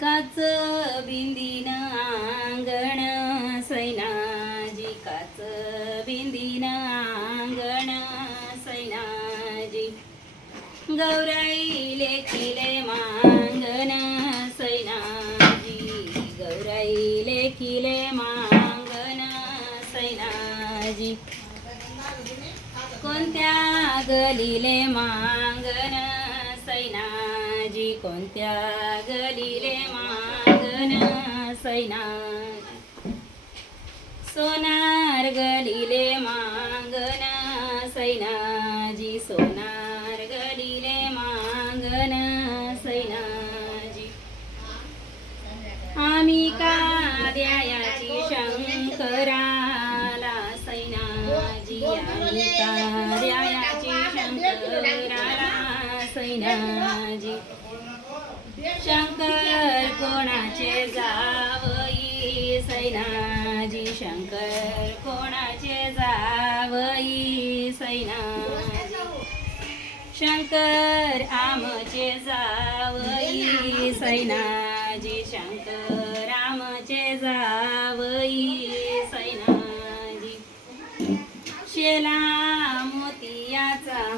काच बिंदीन अंगण सैनाजी काच बिंदीन अंगण सैनाजी गौराई लेखिले मांगण सैनाजी गौराई लेखिले मांगण सैनाजी कोणत्या गलीले मांगण? कोणत्या गलीले मागन सैना? सोनार गलीले मांगन सैनाजी सोनार गलीले मांगन सैनाजी आम्ही का द्यायाची शंकराला सैनाजी आम्ही का द्यायाची सैनाजी शंकर कोणाचे जावई? सैनाजी शंकर कोणाचे जावई? सैनाजी. शंकर आमचे जावई? सैनाजी शंकर आमचे जावई? सैनाजी. शेला मोतियाचा